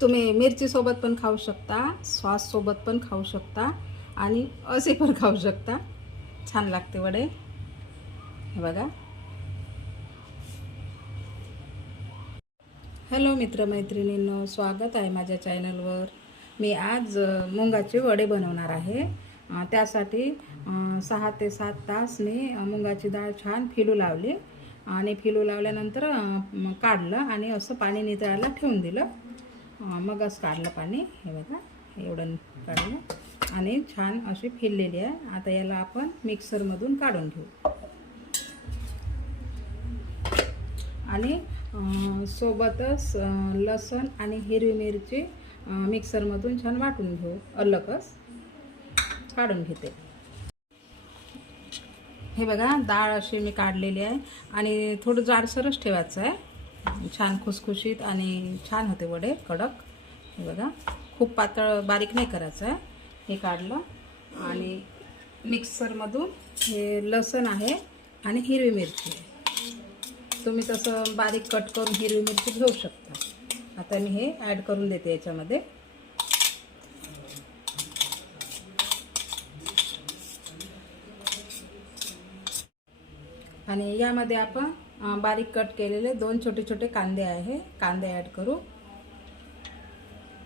तुम्ही मिरचीसोबत पण खाऊ शकता सॉससोबत पण खाऊ शकता आणि असे पण खाऊ शकता. छान लागते वडे. हे बघा. हॅलो मित्रमैत्रिणींनो. स्वागत आहे माझ्या चॅनलवर मी आज मुंगाचे वडे बनवणार आहे. त्यासाठी सहा ते सात तास मी मुंगाची डाळ छान फिलू लावली. आणि फिलू लावल्यानंतर काढलं आणि असं पाणी नितळायला ठेवून दिलं. मगच काढलं पाणी हे बघा एवढं काढलं. आणि छान अशी फिरलेली आहे. आता याला आपण मिक्सरमधून काढून घेऊ. आणि सोबतच लसूण लसण आणि हिरवी मिरची मिक्सरमधून छान वाटून घेऊ. अलगच काढून घेते. हे बघा डाळ अशी मी काढलेली आहे. आणि थोडं जाडसरच ठेवायचं आहे. छान खुसखुशीत आणि छान होते वडे कडक. हे बघा खूप पातळ बारीक नाही करायचं आहे. हे काढलं आणि मिक्सरमधून हे लसण आहे आणि हिरवी मिरची आहे. तुम्ही तसं बारीक कट करून हिरवी मिरची घेऊ शकता. आता मी हे ॲड करून देते याच्यामध्ये. आणि यामध्ये आपण बारीक कट केलेले दोन छोटे छोटे कांदे आहे. कांदे ॲड करू.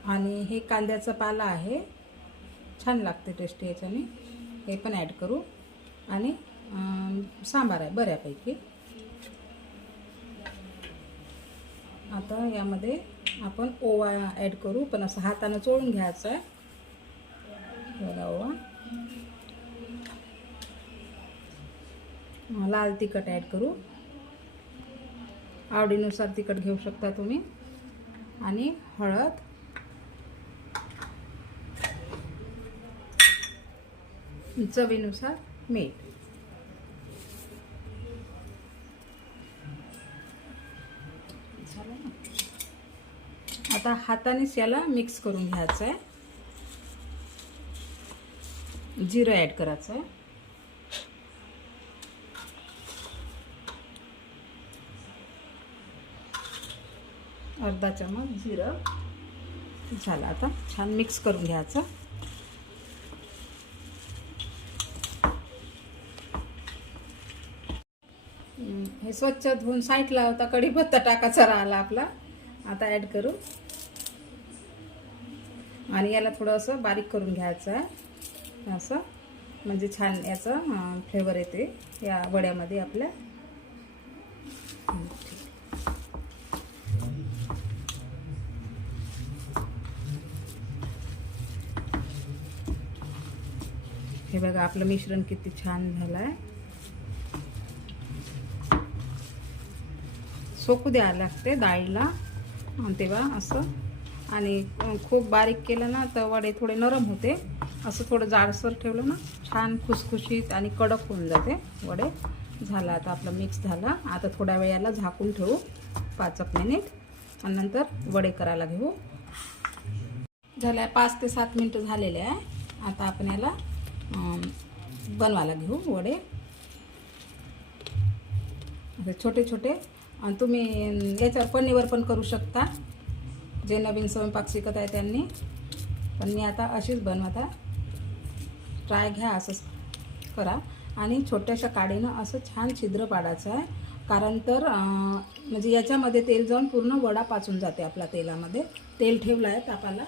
आणि हे कांद्याचा पाला आहे. छान लागते टेस्टी याच्याने. हे पण ॲड करू. आणि सांबार आहे बऱ्यापैकी. आता यामध्ये आपण ओवा ॲड करू. पण असं हातानं चोळून घ्यायचं आहे. बघा ओवा. लाल तिखट ॲड करू. आवडीनुसार तिखट घेऊ शकता तुम्ही. आणि हळद. चवीनुसार मीठ. आता हातानेच याला मिक्स करून घ्यायचं आहे जिरं ॲड करायचं आहे अर्धा चमच जिरं. झालं आता. छान मिक्स करून घ्यायचं. हे स्वच्छ धुवून साईडला होता कढीपत्ता टाकायचा राहिला आपला. आता ॲड करू. आणि याला थोडं असं बारीक करून घ्यायचं आहे. असं. म्हणजे छान याचं फ्लेवर येते. या वड्यामध्ये आपल्या हम्म, ठीक. हे बघा आपलं मिश्रण किती छान झालं आहे सोकू द्यायला लागते डाळीला. तेव्हा असं आणि खूप बारीक केलं ना तर वडे थोडे नरम होते. असं थोडं जाडसर ठेवलं ना छान खुसखुशीत आणि कडक होऊन जाते वडे. झाला आता आपलं मिक्स झाला. आता थोड्या वेळाला झाकून ठेवू पाच एक मिनिट आणि नंतर वडे करायला घेऊ. झाल्या पाच ते सात मिनटं झालेले आहे. आता आपण याला बनवायला घेऊ वडे. असे छोटे छोटे. आणि तुम्ही याच्यावर पन्नीवर पण करू शकता. जे नवीन स्वयंपाक शिकत आहे त्यांनी. पण मी आता अशीच बनवत ट्राय घ्या असंच करा. आणि छोट्याशा काडीनं असं छान छिद्र पाडायचं आहे. कारण तर म्हणजे याच्यामध्ये तेल जाऊन पूर्ण वडा पाचून जाते आपल्या तेलामध्ये. तेल ठेवलं आहे तापाला.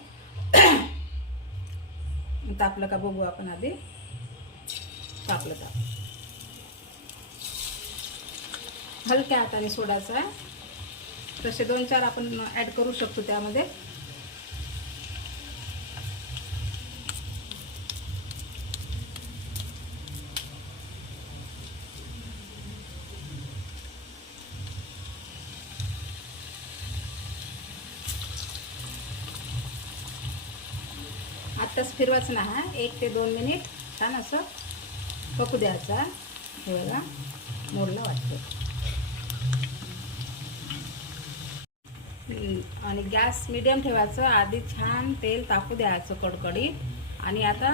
तापलं का बघू आपण आधी. तापलं ताप हलक्या हाताने सोडायचं आहे. तसे दोन चार आपण ॲड करू शकतो त्यामध्ये. आत्ताच फिरवायचं नाही एक ते दोन मिनिट छान असं पकू द्यायचा हे बघा मोडला वाटतो. आणि गॅस मिडियम ठेवायचं आधी छान तेल तापू द्यायचं कडकडीत. आणि आता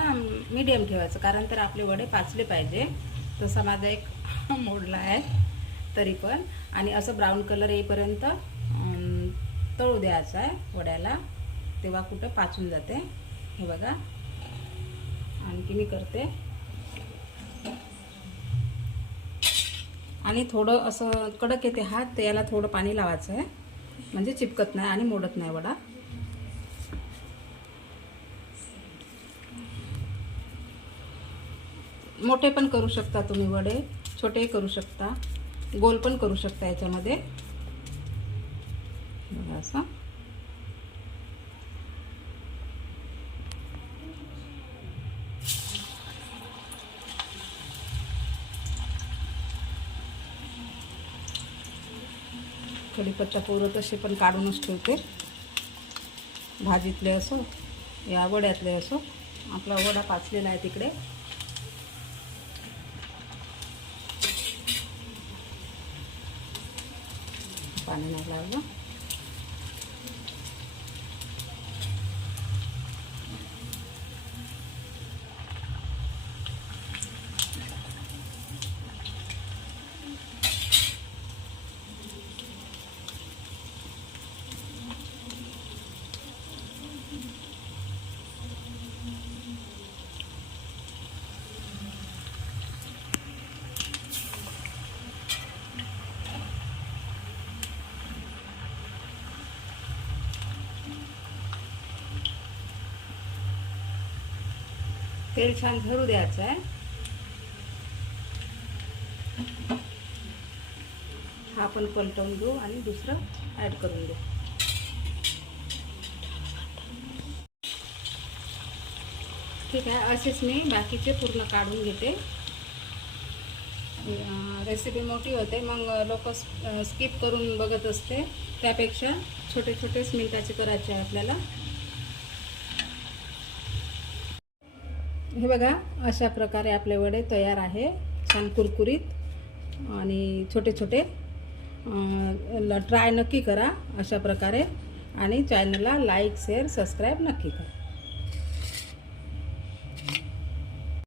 मिडियम ठेवायचं कारण तर आपले वडे पाचले पाहिजे. तसा माझा एक मोडला आहे तरी पण. आणि असं ब्राऊन कलर येईपर्यंत तळू द्यायचा आहे वड्याला. तेव्हा कुठं पाचून जाते. हे बघा. आणखी मी करते. आणि थोडं असं कडक येते हात तर याला थोडं पाणी लावायचं आहे. म्हणजे चिपकत नाही आणि मोडत नाही वडा. मोठे पण करू शकता तुम्ही वडे छोटे करू शकता. गोल पण करू शकता याच्यामध्ये. असं. कढीपत्ता पोरं तसे पण काढूनच ठेवते. भाजीतले असो या वड्यातले असो. आपला वडा पाचलेला आहे तिकडे. पाणी नाही लागलं. तेल छान भरू द्यायचं आहे. हा पण पलटवून घेऊ आणि दुसरं ॲड करून देऊ ठीक आहे असेच मी बाकीचे पूर्ण काढून घेते. रेसिपी मोठी होते मग लोक स्किप करून बघत असते. त्यापेक्षा छोटे छोटेच मिनटाचे करायचे आहे आपल्याला. हे बघा अशा प्रकारे आपले वडे तयार आहे. छान कुरकुरीत आणि छोटे छोटे. ट्राय नक्की करा अशा प्रकारे. आणि चॅनलला लाईक शेअर सबस्क्राईब नक्की करा.